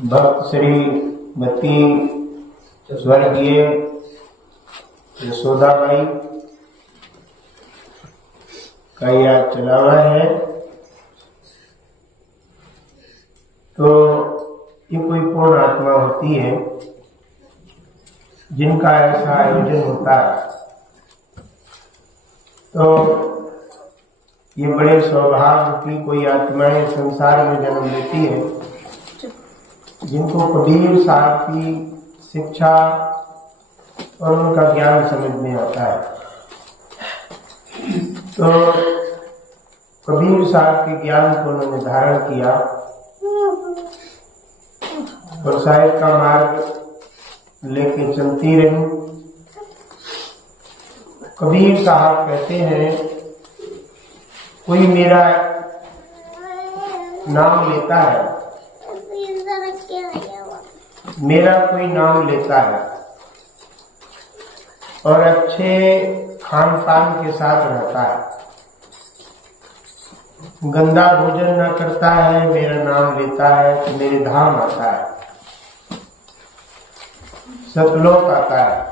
भक्त श्रीमती स्वर्गीय यशोदाबाई का यह चलावा है। तो ये कोई पूर्ण आत्मा होती है जिनका ऐसा आयोजन होता है। तो ये बड़े सौभाग्य की कोई आत्माएं संसार में जन्म लेती है जिनको कबीर साहब की शिक्षा और उनका ज्ञान समझ में आता है। तो कबीर साहब के ज्ञान को उन्होंने धारण किया और साहिब का मार्ग लेके चलती रही। कबीर साहब कहते हैं, कोई मेरा नाम लेता है, मेरा कोई नाम लेता है और अच्छे खान पान के साथ रहता है, गंदा भोजन न करता है, मेरा नाम लेता है तो मेरे धाम आता है, सतलोक आता है।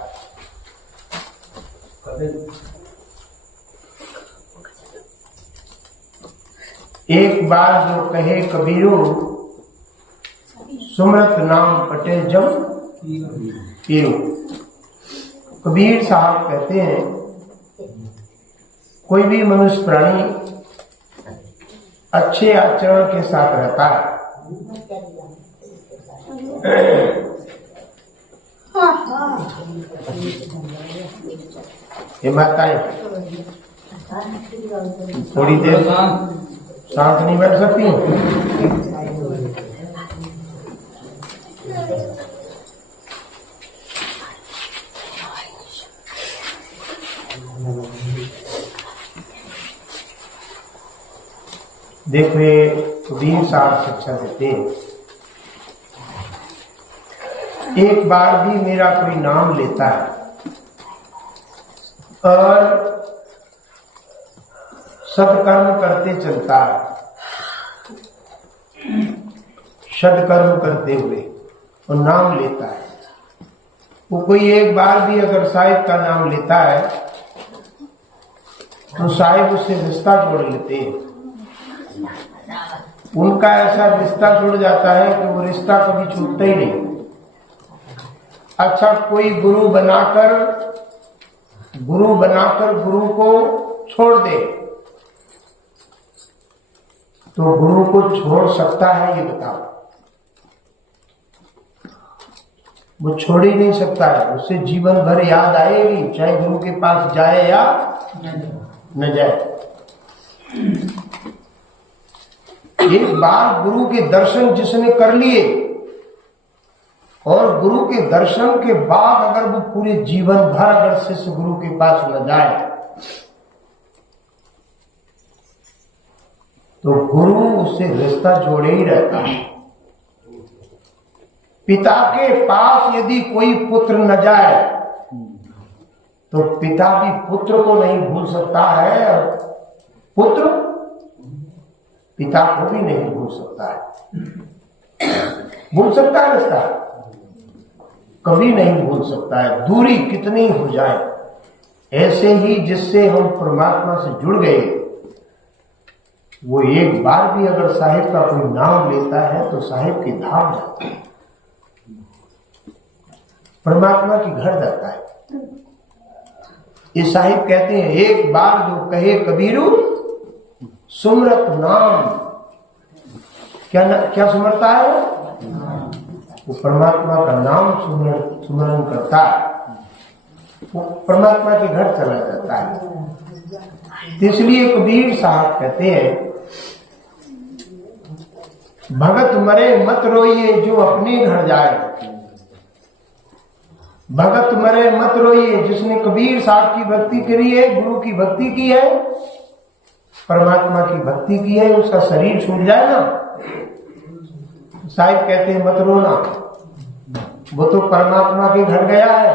एक बार जो कहे कबीरो, सुमरत नाम कटे जम पीरो। कबीर साहब कहते हैं, कोई भी मनुष्य प्राणी अच्छे आचरण के साथ रहता है। ये माताएं थोड़ी देर शांत नहीं बैठ सकती हैं? देखो ये कबीर साहब शिक्षा देते हैं, एक बार भी मेरा कोई नाम लेता है और सत्कर्म करते चलता है, सत्कर्म करते हुए और नाम लेता है। वो कोई एक बार भी अगर साहिब का नाम लेता है तो साहिब उससे रिश्ता जोड़ लेते हैं। उनका ऐसा रिश्ता जुड़ जाता है कि वो रिश्ता कभी छूटता ही नहीं। अच्छा, कोई गुरु बनाकर गुरु को छोड़ दे तो गुरु को छोड़ सकता है? ये बताओ। वो छोड़ ही नहीं सकता है, उससे जीवन भर याद आएगी, चाहे गुरु के पास जाए या न जाए। एक बार गुरु के दर्शन जिसने कर लिए और गुरु के दर्शन के बाद अगर वो पूरे जीवन भर अगर शिष्य गुरु के पास न जाए तो गुरु उससे रिश्ता जोड़े ही रहता है। पिता के पास यदि कोई पुत्र न जाए तो पिता भी पुत्र को नहीं भूल सकता है और पुत्र पिता को भी नहीं भूल सकता है। भूल सकता है रिश्ता? कभी नहीं भूल सकता है, दूरी कितनी हो जाए। ऐसे ही जिससे हम परमात्मा से जुड़ गए, वो एक बार भी अगर साहिब का कोई नाम लेता है तो साहिब के धाम जाता है, परमात्मा के घर जाता है। ये साहिब कहते हैं, एक बार जो कहे कबीरू, सुमरत नाम। क्या सुमरता है? वो परमात्मा का नाम सुमरन करता है, वो परमात्मा के घर चला जाता है। इसलिए कबीर साहब कहते हैं, भगत मरे मत रोइए जो अपने घर जाए। भगत मरे मत रोइए, जिसने कबीर साहब की भक्ति करी है, गुरु की भक्ति की है, परमात्मा की भक्ति की है, उसका शरीर छूट जाए ना, साहिब कहते हैं मत रोना, वो तो परमात्मा के घर गया है।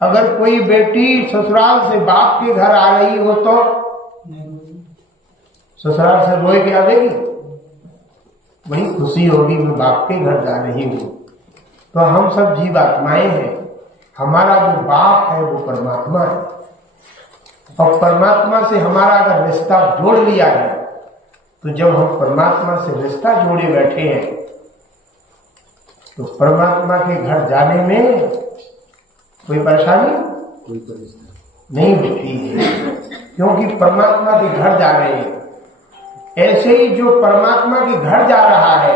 अगर कोई बेटी ससुराल से बाप के घर आ रही हो तो ससुराल से रोए के आवेगी? बड़ी खुशी होगी, मैं बाप के घर जा रही हूँ। तो हम सब जीवात्माएं हैं, हमारा जो बाप है वो परमात्मा है, और परमात्मा से हमारा अगर रिश्ता जोड़ लिया है, तो जब हम परमात्मा से रिश्ता जोड़े बैठे हैं, तो परमात्मा के घर जाने में कोई परेशानी नहीं होती है, क्योंकि परमात्मा के घर जा रहे हैं। ऐसे ही जो परमात्मा के घर जा रहा है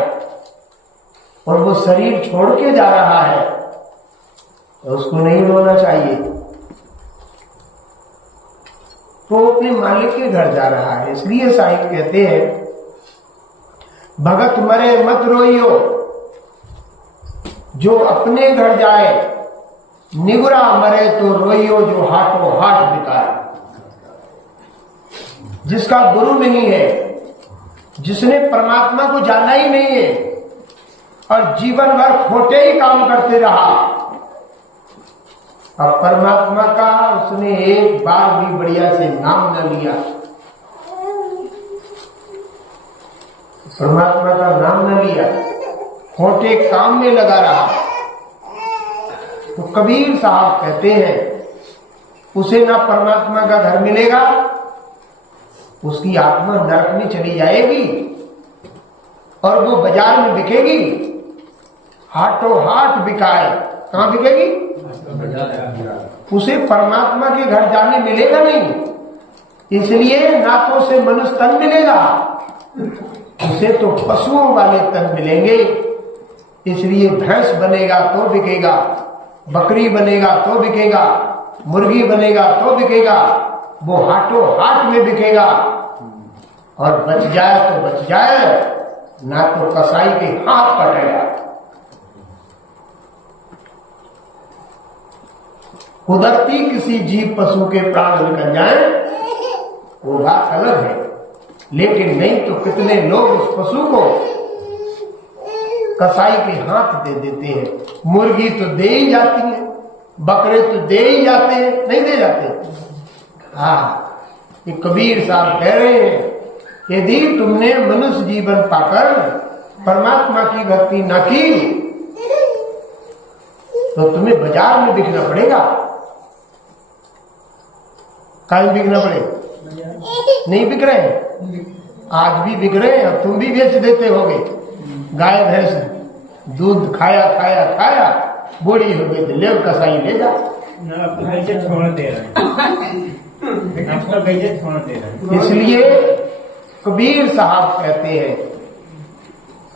और वो शरीर छोड़ के जा रहा है, तो उसको नहीं रोना चाहिए। तो अपने मालिक के घर जा रहा है। इसलिए साहिब कहते हैं, भगत मरे मत रोइयो, जो अपने घर जाए, निगुरा मरे तो रोइयो, जो हाथों हाथ बिताए। जिसका गुरु नहीं है, जिसने परमात्मा को जाना ही नहीं है और जीवन भर खोटे ही काम करते रहा, अब परमात्मा का उसने एक बार भी बढ़िया से नाम न लिया, परमात्मा का नाम न लिया, खोटे काम में लगा रहा, तो कबीर साहब कहते हैं उसे ना परमात्मा का घर मिलेगा, उसकी आत्मा नरक में चली जाएगी और वो बाजार में बिकेगी, हाथों हाथ बिकाए। कहां बिकेगी? उसे परमात्मा के घर जाने मिलेगा नहीं, इसलिए ना तो उसे मनुष्य तन मिलेगा, उसे तो पशुओं वाले तन मिलेंगे। इसलिए भैंस बनेगा तो बिकेगा, बकरी बनेगा तो बिकेगा, मुर्गी बनेगा तो बिकेगा, वो हाथों हाथ में बिकेगा, और बच जाए तो बच जाए, ना तो कसाई के हाथ कटेगा। कुदरती किसी जीव पशु के प्राण निकल जाए वो बात अलग है, लेकिन नहीं तो कितने लोग उस पशु को कसाई के हाथ दे देते हैं। मुर्गी तो दे ही जाती है, बकरे तो दे ही जाते हैं, नहीं दे जाते। हाँ, ये कबीर साहब कह रहे हैं, यदि तुमने मनुष्य जीवन पाकर परमात्मा की भक्ति न की, तो तुम्हें बाजार में बिकना पड़ेगा। कहीं बिकना पड़ेगा? नहीं बिक रहे, आज भी बिक रहे हैं, तुम भी बेच देते होगे। गाय भैंस दूध खाया खाया खाया बूढ़ी हो गई, तो ले कसाई ले जा, छोड़ दे रहे। इसलिए कबीर साहब कहते हैं,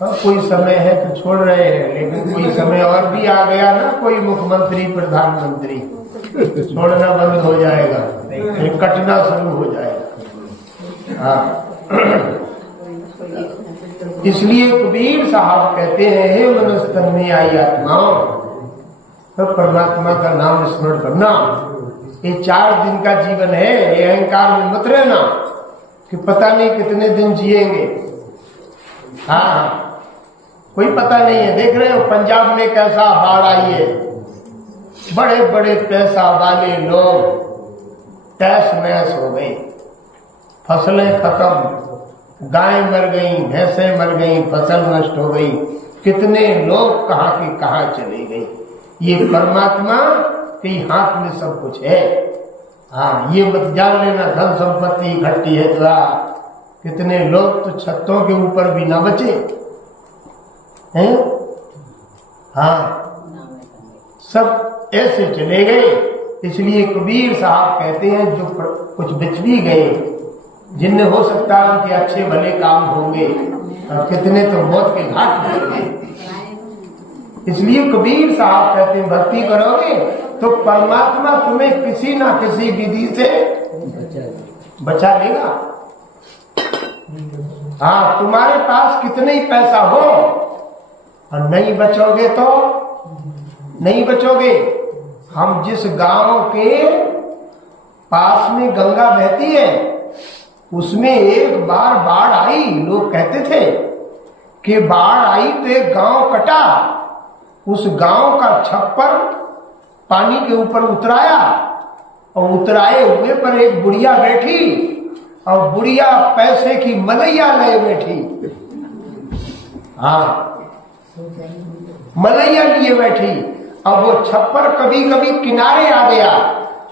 कोई समय है तो छोड़ रहे हैं, लेकिन कोई समय और भी आ गया ना, कोई मुख्यमंत्री प्रधानमंत्री, छोड़ना बंद हो जाएगा, कटना शुरू हो जाएगा। हाँ, इसलिए कबीर साहब कहते हैं, हे मनुष्य तन में आई आत्माओं, तो परमात्मा का नाम स्मरण करना। ये 4 दिन का जीवन है, ये अहंकार में मत रहना कि पता नहीं कितने दिन जिएंगे। हाँ, कोई पता नहीं है। देख रहे हो पंजाब में कैसा बाढ़ आई है, बड़े बड़े पैसा वाले लोग तहस नहस हो गए, फसलें खत्म, गाय मर गई, भैंसें मर गई, फसल नष्ट हो गई, कितने लोग कहाँ के कहाँ चले गए। ये परमात्मा के हाथ में सब कुछ है। हाँ, ये मत जान लेना धन संपत्ति इकट्ठी है तो कितने लोग तो छतों के ऊपर भी ना बचे हैं। हाँ, सब ऐसे चले गए। इसलिए कबीर साहब कहते हैं, जो कुछ बच भी गए, जिनने हो सकता है उनके अच्छे भले काम होंगे, और कितने तो मौत के घाट पर गए। इसलिए कबीर साहब कहते हैं, भक्ति करोगे तो परमात्मा तुम्हें किसी ना किसी विधि से बचा लेगा। हाँ, तुम्हारे पास कितने ही पैसा हो और नहीं बचोगे तो नहीं बचोगे। हम जिस गांव के पास में गंगा बहती है, उसमें एक बार बाढ़ आई। लोग कहते थे कि बाढ़ आई तो एक गांव कटा। उस गांव का छप्पर पानी के ऊपर उतराया, और उतराए हुए पर एक बुढ़िया बैठी, और बुढ़िया पैसे की मलैया ले बैठी। हाँ, मलैया लिए बैठी। अब वो छप्पर कभी कभी किनारे आ गया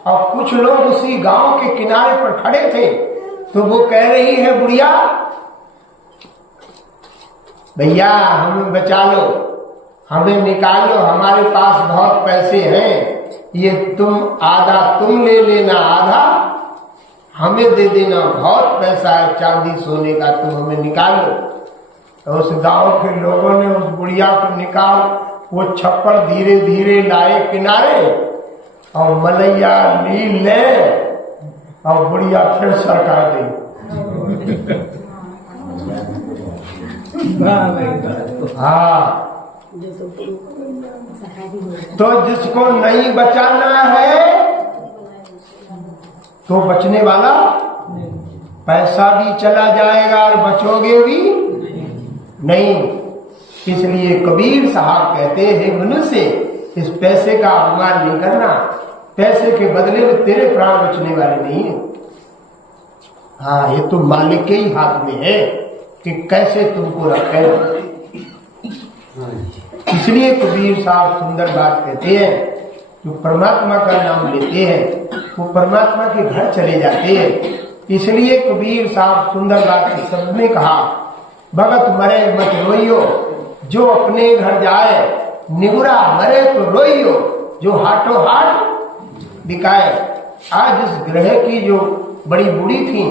और कुछ लोग उसी गांव के किनारे पर खड़े थे, तो वो कह रही है बुढ़िया भैया हमें बचा लो, हमें निकालो, हमारे पास बहुत पैसे हैं, ये तुम आधा तुम ले लेना, आधा हमें दे देना, बहुत पैसा है चांदी सोने का, तुम हमें निकालो। तो उस गांव के लोगों ने उस बुढ़िया को निकाल वो छप्पर धीरे धीरे लाए किनारे और मलैया ले और बुढ़िया फिर सरका गई। हाँ, तो जिसको नहीं बचाना है तो बचने वाला, पैसा भी चला जाएगा और बचोगे भी नहीं। इसलिए कबीर साहब कहते हैं मनुष्य इस पैसे का अपमान नहीं करना, पैसे के बदले में तेरे प्राण बचने वाले नहीं है। हाँ, ये तो मालिक के ही हाथ में है कि कैसे तुमको रखे। इसलिए कबीर साहब सुंदर बात कहते हैं, जो परमात्मा का नाम लेते हैं वो परमात्मा के घर चले जाते हैं। इसलिए कबीर साहब सुंदर बात के शब्द में कहा, भगत मरे मत रोइयो, जो अपने घर जाए, निगुरा मरे तो रोइयो, जो हाथों हाथ बिकाए। आज इस ग्रह की जो बड़ी बूढ़ी थी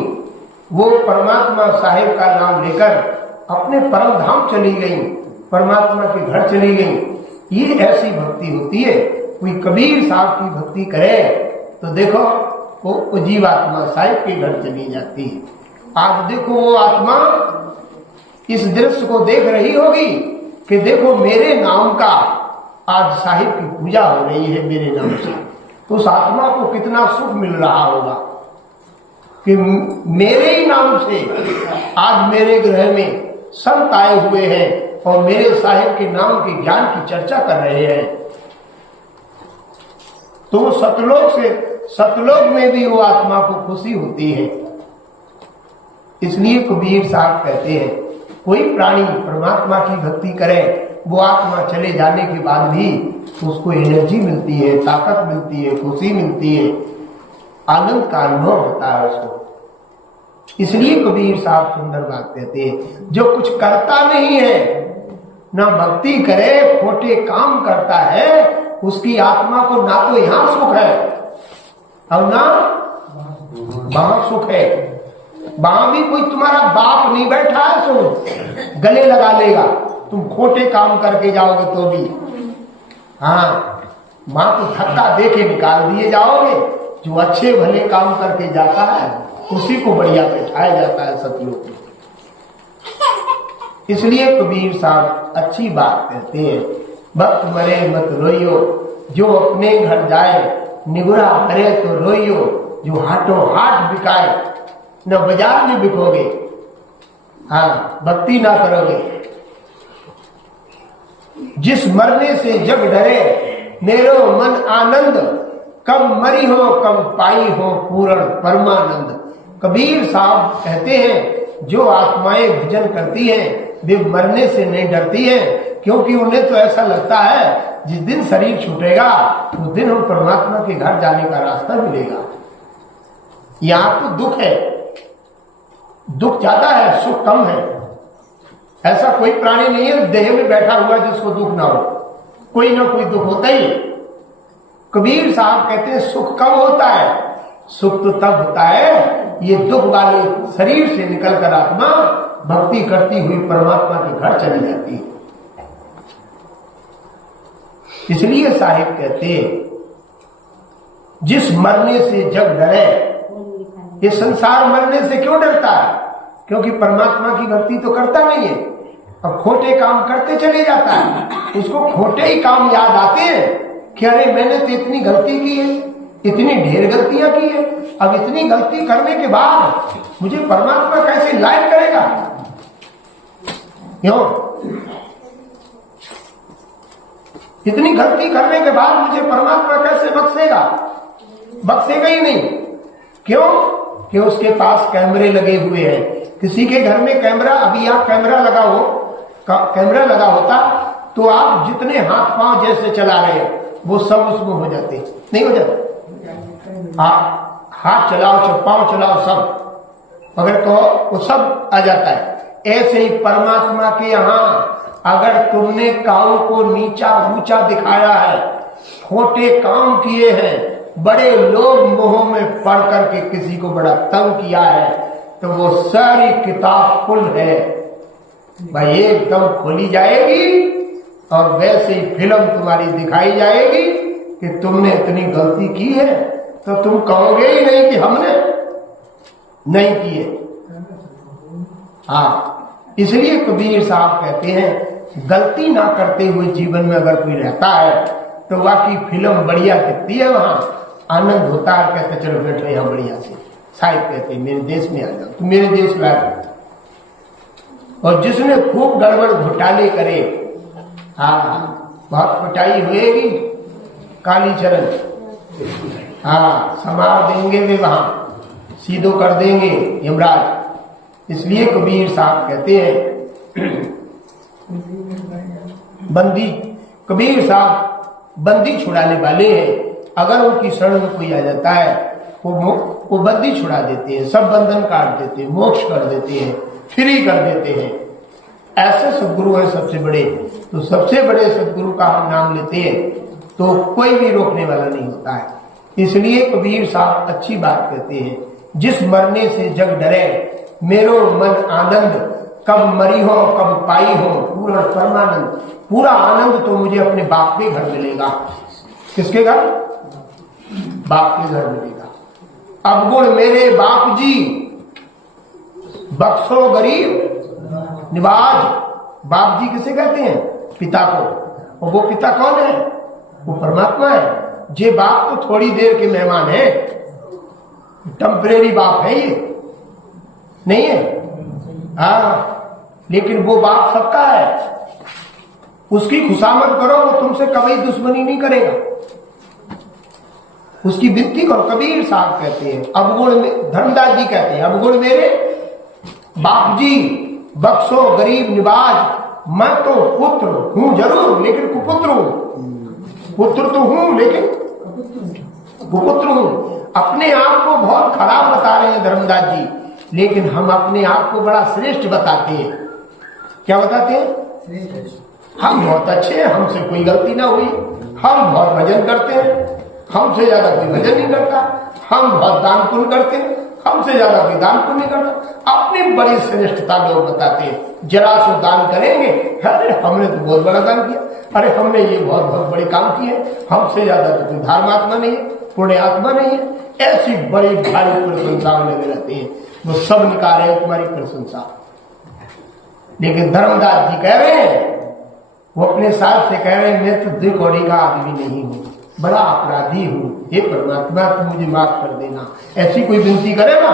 वो परमात्मा साहिब का नाम लेकर अपने परम धाम चली गई, परमात्मा के घर चली गई। ये ऐसी भक्ति होती है। कोई कबीर साहब की भक्ति करे तो देखो वो जीवात्मा साहिब के घर चली जाती है। आज देखो वो आत्मा इस दृश्य को देख रही होगी कि देखो मेरे नाम का आज साहिब की पूजा हो रही है मेरे नाम से, तो उस आत्मा को कितना सुख मिल रहा होगा कि मेरे ही नाम से आज मेरे ग्रह में संत आए हुए हैं और मेरे साहिब के नाम के ज्ञान की चर्चा कर रहे हैं। तो सतलोक में भी वो आत्मा को खुशी होती है। इसलिए कबीर साहब कहते हैं कोई प्राणी परमात्मा की भक्ति करे, वो आत्मा चले जाने के बाद भी उसको एनर्जी मिलती है, ताकत मिलती है, खुशी मिलती है, आनंद का अनुभव होता है उसको। इसलिए कबीर साहब सुंदर बात कहते हैं, जो कुछ करता नहीं है, ना भक्ति करे, खोटे काम करता है, उसकी आत्मा को ना तो यहां सुख है और ना वहां सुख है। वहां भी कोई तुम्हारा बाप नहीं बैठा है सो गले लगा लेगा, तुम खोटे काम करके जाओगे तो भी। हाँ, वहां तो धक्का दे के निकाल दिए जाओगे। जो अच्छे भले काम करके जाता है उसी को बढ़िया बैठाया जाता है सतलोक में। इसलिए कबीर साहब अच्छी बात कहते हैं, भक्त मरे मत रोइयो, जो अपने घर जाए, निगुरा मरे तो रोइयो, जो हाथों हाथ बिकाए, न बाजार में बिकोगे। हाँ, भक्ति ना करोगे। जिस मरने से जग डरे, मेरो मन आनंद, कब मरी हो कब पाई हो पूर्ण परमानंद। कबीर साहब कहते हैं जो आत्माएं भजन करती हैं वे मरने से नहीं डरती हैं, क्योंकि उन्हें तो ऐसा लगता है जिस दिन शरीर छूटेगा उस दिन हम परमात्मा के घर जाने का रास्ता मिलेगा। यहाँ तो दुख है, दुख ज्यादा है, सुख कम है। ऐसा कोई प्राणी नहीं है देह में बैठा हुआ जिसको दुख ना हो, कोई ना कोई दुख होता ही। कबीर साहब कहते हैं सुख कब होता है? सुख तो तब होता है ये दुख वाले शरीर से निकलकर आत्मा भक्ति करती हुई परमात्मा के घर चली जाती है। इसलिए साहिब कहते हैं जिस मरने से जग डरे, ये संसार मरने से क्यों डरता है? क्योंकि परमात्मा की भक्ति तो करता नहीं है और खोटे काम करते चले जाता है। उसको खोटे ही काम याद आते हैं कि अरे मैंने तो इतनी गलती की है, इतनी ढेर गलतियां की है, अब इतनी गलती करने के बाद मुझे परमात्मा कैसे लायक करेगा? क्यों? इतनी गलती करने के बाद मुझे परमात्मा कैसे बख्शेगा? बख्शेगा ही नहीं। क्यों? कि उसके पास कैमरे लगे हुए हैं। किसी के घर में कैमरा, अभी यहाँ कैमरा लगा हो कैमरा लगा होता तो आप जितने हाथ पांव जैसे चला रहे हैं वो सब उसमें हो जाते, नहीं हो जाते? आप हाथ चलाओ, पांव चलाओ, सब अगर तो वो सब आ जाता है। ऐसे ही परमात्मा के यहाँ अगर तुमने काऊ को नीचा ऊंचा दिखाया है, छोटे काम किए हैं, बड़े लोग मोह में पढ़ करके किसी को बड़ा तंग किया है, तो वो सारी किताब फुल है भाई, एकदम खोली जाएगी और वैसे ही फिल्म तुम्हारी दिखाई जाएगी कि तुमने इतनी गलती की है, तो तुम कहोगे ही नहीं कि हमने नहीं किए। हाँ, इसलिए कबीर साहब कहते हैं गलती ना करते हुए जीवन में अगर कोई रहता है तो वाकई फिल्म बढ़िया दिखती है, वहां आनंद होता है। कहते चलो बैठो यहाँ बढ़िया से, शायद कहते मेरे देश में आ जाओ, तुम मेरे देश में आ जाओ। और जिसने खूब गड़बड़ घोटाले करे, हाँ बहुत पिटाई होएगी, कालीचरण, हाँ समार देंगे वे, वहां सीधो कर देंगे यमराज। इसलिए कबीर साहब कहते हैं बंदी, कबीर साहब बंदी छुड़ाने वाले हैं। अगर उनकी शरण में कोई आ जाता है वो बंदी छुड़ा देते हैं, सब बंधन काट देते हैं, मोक्ष कर देते हैं, फ्री कर देते हैं। ऐसे सदगुरु हैं सबसे बड़े। तो सबसे बड़े सदगुरु का हम नाम लेते हैं तो कोई भी रोकने वाला नहीं होता है। इसलिए कबीर साहब अच्छी बात कहते हैं, जिस मरने से जग डरे मेरो मन आनंद, कब मरी हो कब पाई हो पूर्ण परमानंद। पूरा आनंद तो मुझे अपने बाप के घर मिलेगा। किसके घर? बाप के घर मिलेगा। अवगुण मेरे बाप जी, बख्शो गरीब निवाज। बाप जी किसे कहते हैं? पिता को। और वो पिता कौन है? वो परमात्मा है। जे बाप तो थोड़ी देर के मेहमान है, टेम्परेरी बाप है, ये नहीं है। हाँ, लेकिन वो बाप सबका है। उसकी खुशामद करो, वो तुमसे कभी दुश्मनी नहीं करेगा। उसकी विनती करो। कबीर साहब कहते हैं अवगुण में, धर्मदास जी कहते हैं अवगुण मेरे बाप जी, बख्शो गरीब निवाज। मैं तो पुत्र हूं जरूर, लेकिन कुपुत्र हूं। पुत्र तो हूं लेकिन कुपुत्र हूं। अपने आप को बहुत खराब बता रहे हैं धर्मदास जी, लेकिन हम अपने आप को बड़ा श्रेष्ठ बताते हैं। क्या बताते हैं? हम बहुत अच्छे हैं, हमसे कोई गलती ना हुई, हम बहुत भजन करते हैं, हमसे ज्यादा कोई भजन नहीं करता, हम बहुत दान पुण्य करते हैं, हमसे ज्यादा कोई दान पुण्य नहीं करता। अपनी बड़ी श्रेष्ठता लोग बताते हैं। जरा सो दान करेंगे, अरे हमने तो बहुत बड़ा दान किया, अरे हमने ये बहुत बहुत बड़े काम किए, हमसे ज्यादा तो कोई धर्मात्मा नहीं है, पुण्य आत्मा नहीं है। ऐसी बड़ी भारी प्रशंसा लगे रहते हैं, वो सब निकाल रहे हैं तुम्हारी प्रशंसा। लेकिन धर्मदास जी कह रहे हैं, वो अपने साथ से कह रहे हैं मैं तो 2 कौड़ी का आदमी नहीं हूं, बड़ा अपराधी हूं, हे परमात्मा तुम मुझे माफ कर देना। ऐसी कोई विनती करे ना।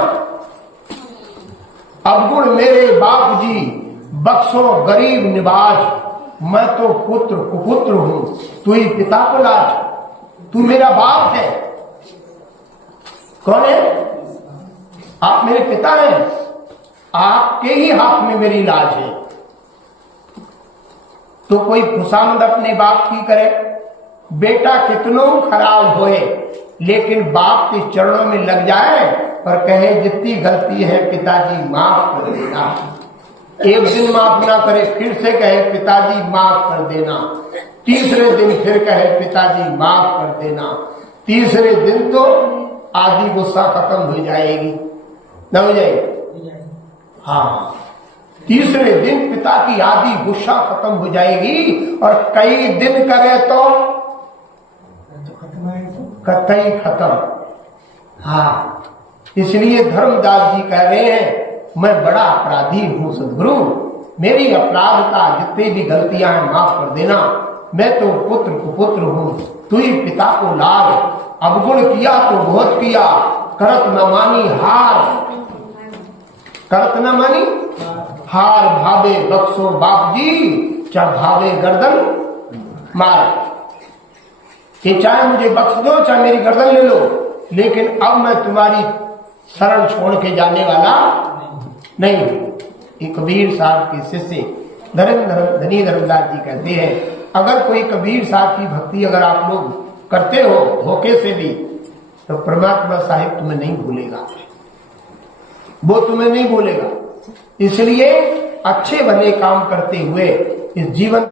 अवगुण मेरे बाप जी, बख्शो गरीब निवाज। मैं तो पुत्र कुपुत्र हूं, तू ही पिता को लाज। तू मेरा बाप है। कौन है? आप मेरे पिता हैं, आपके ही हाथ में मेरी लाज है। तो कोई खुशामद अपने बाप की करे। बेटा कितनों खराब होए, लेकिन बाप के चरणों में लग जाए और कहे जितनी गलती है पिताजी माफ कर देना। एक दिन माफ ना करे, फिर से कहे पिताजी माफ कर देना। तीसरे दिन फिर कहे पिताजी माफ कर देना। तीसरे दिन तो आधी गुस्सा खत्म हो जाएगी, न हो जाएगी? हाँ, तीसरे दिन पिता की आधी गुस्सा खत्म हो जाएगी। और कई दिन करे तो कतई खत्म। हाँ, इसलिए धर्मदास जी कह रहे हैं मैं बड़ा अपराधी हूं सदगुरु, मेरी अपराध का जितनी भी गलतियां हैं माफ कर देना। मैं तो पुत्र कुपुत्र हूं, तू ही पिता को लाग। अवगुण किया तो बहुत किया, करत न मानी हार। करत न मानी हार, भावे बख्शो बाप जी, चाहे भावे गर्दन मार। कि चाहे मुझे बख्श दो, चाहे मेरी गर्दन ले लो, लेकिन अब मैं तुम्हारी शरण छोड़ के जाने वाला नहीं। ये कबीर साहब के शिष्य धनी धर्मदास जी कहते हैं, अगर कोई कबीर साहब की भक्ति अगर आप लोग करते हो धोखे से भी, तो परमात्मा साहिब तुम्हें नहीं भूलेगा, वो तुम्हें नहीं भूलेगा। इसलिए अच्छे भले काम करते हुए इस जीवन